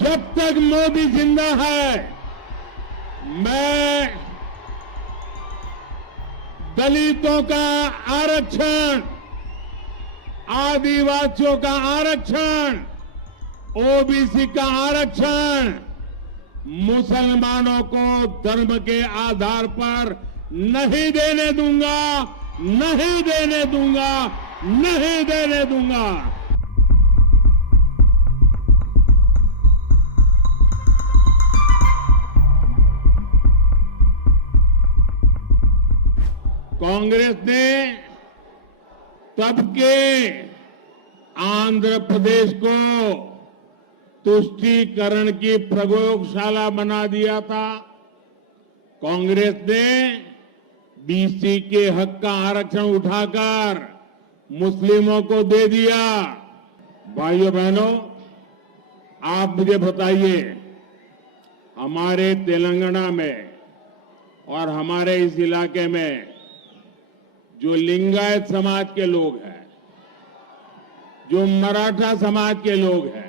जब तक मोदी जिंदा है मैं दलितों का आरक्षण, आदिवासियों का आरक्षण, ओबीसी का आरक्षण, मुसलमानों को धर्म के आधार पर नहीं देने दूंगा, नहीं देने दूंगा, नहीं देने दूंगा। कांग्रेस ने तब के आंध्र प्रदेश को तुष्टीकरण की प्रयोगशाला बना दिया था। कांग्रेस ने बीसी के हक का आरक्षण उठाकर मुस्लिमों को दे दिया। भाइयों बहनों, आप मुझे बताइए, हमारे तेलंगाना में और हमारे इस इलाके में जो लिंगायत समाज के लोग हैं, जो मराठा समाज के लोग हैं,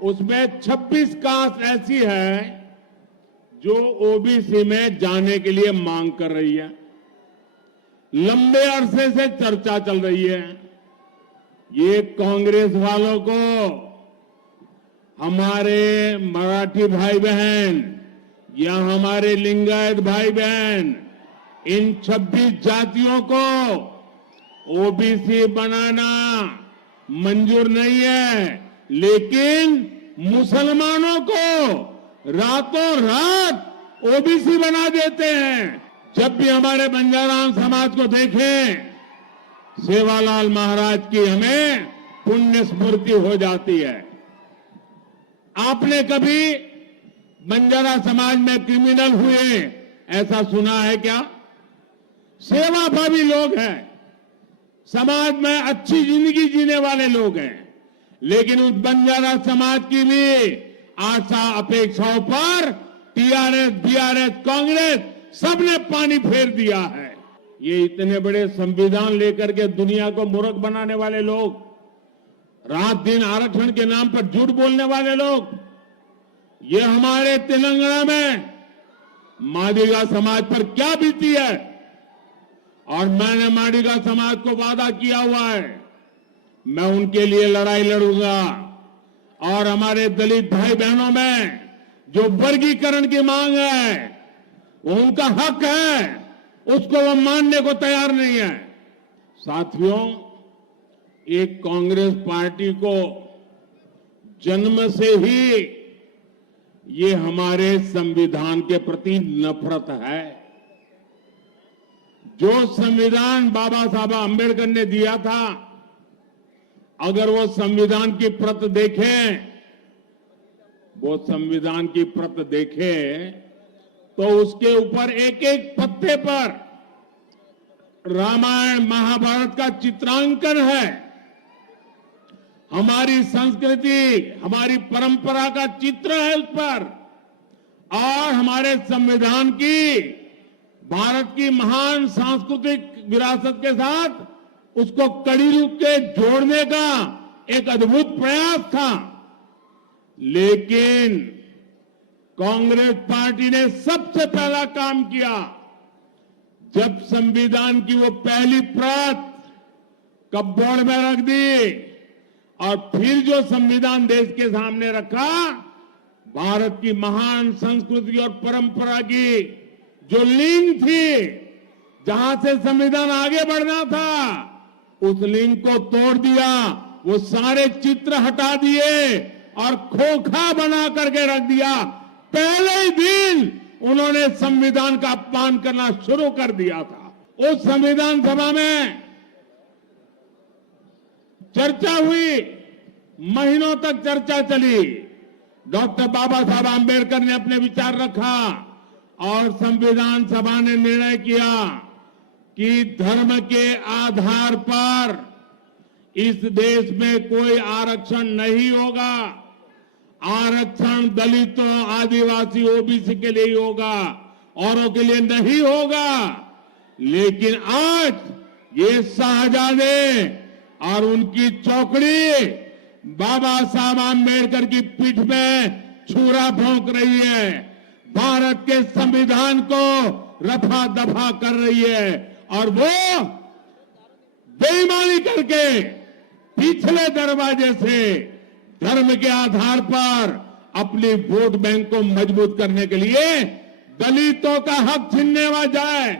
उसमें 26 कास्ट ऐसी है जो ओबीसी में जाने के लिए मांग कर रही है। लंबे अरसे से चर्चा चल रही है। ये कांग्रेस वालों को हमारे मराठी भाई बहन या हमारे लिंगायत भाई बहन, इन 26 जातियों को ओबीसी बनाना मंजूर नहीं है, लेकिन मुसलमानों को रातों रात ओबीसी बना देते हैं। जब भी हमारे बंजाराम समाज को देखें, सेवालाल महाराज की हमें पुण्य स्मृति हो जाती है। आपने कभी बंजारा समाज में क्रिमिनल हुए ऐसा सुना है क्या? सेवाभावी लोग हैं, समाज में अच्छी जिंदगी जीने वाले लोग हैं, लेकिन उस बंजारा समाज की भी आशा अपेक्षाओं पर टीआरएस, बीआरएस, कांग्रेस सबने पानी फेर दिया है। ये इतने बड़े संविधान लेकर के दुनिया को मूर्ख बनाने वाले लोग, रात दिन आरक्षण के नाम पर झूठ बोलने वाले लोग, ये हमारे तेलंगाना में मादिगा समाज पर क्या बीती है। और मैंने मादिगा समाज को वादा किया हुआ है, मैं उनके लिए लड़ाई लड़ूंगा। और हमारे दलित भाई बहनों में जो वर्गीकरण की मांग है, वो उनका हक है, उसको वो मानने को तैयार नहीं है। साथियों, एक कांग्रेस पार्टी को जन्म से ही ये हमारे संविधान के प्रति नफरत है। जो संविधान बाबा साहब अंबेडकर ने दिया था, अगर वो संविधान की प्रत देखें, वो संविधान की प्रत देखें तो उसके ऊपर एक एक पत्ते पर रामायण महाभारत का चित्रांकन है। हमारी संस्कृति, हमारी परंपरा का चित्र है उस पर, और हमारे संविधान की, भारत की महान सांस्कृतिक विरासत के साथ उसको कड़ी रूप के जोड़ने का एक अद्भुत प्रयास था। लेकिन कांग्रेस पार्टी ने सबसे पहला काम किया, जब संविधान की वो पहली प्रत कपबोर्ड में रख दी और फिर जो संविधान देश के सामने रखा, भारत की महान संस्कृति और परंपरा की जो लिंक थी, जहां से संविधान आगे बढ़ना था, उस लिंक को तोड़ दिया। वो सारे चित्र हटा दिए और खोखा बना करके रख दिया। पहले ही दिन उन्होंने संविधान का अपमान करना शुरू कर दिया था। उस संविधान सभा में चर्चा हुई, महीनों तक चर्चा चली। डॉक्टर बाबा साहब आंबेडकर ने अपने विचार रखा और संविधान सभा ने निर्णय किया कि धर्म के आधार पर इस देश में कोई आरक्षण नहीं होगा। आरक्षण दलितों, आदिवासी, ओबीसी के लिए ही होगा, औरों के लिए नहीं होगा। लेकिन आज ये शाहजादे और उनकी चौकड़ी बाबा साहब आम्बेडकर की पीठ में छुरा भोंक रही है, भारत के संविधान को रफा दफा कर रही है और वो बेईमानी करके पिछले दरवाजे से धर्म के आधार पर अपनी वोट बैंक को मजबूत करने के लिए दलितों का हक छीनने जाए,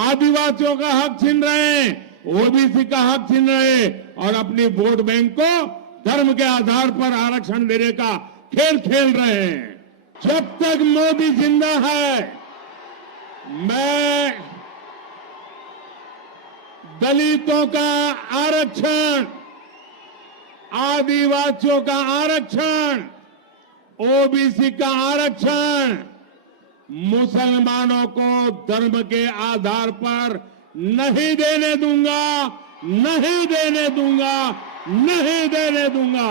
आदिवासियों का हक छीन रहे हैं, ओबीसी का हक छीन रहे और अपनी वोट बैंक को धर्म के आधार पर आरक्षण देने का खेल खेल रहे हैं। जब तक मोदी जिंदा है, मैं दलितों का आरक्षण, आदिवासियों का आरक्षण, ओबीसी का आरक्षण, मुसलमानों को धर्म के आधार पर नहीं देने दूंगा, नहीं देने दूंगा, नहीं देने दूंगा।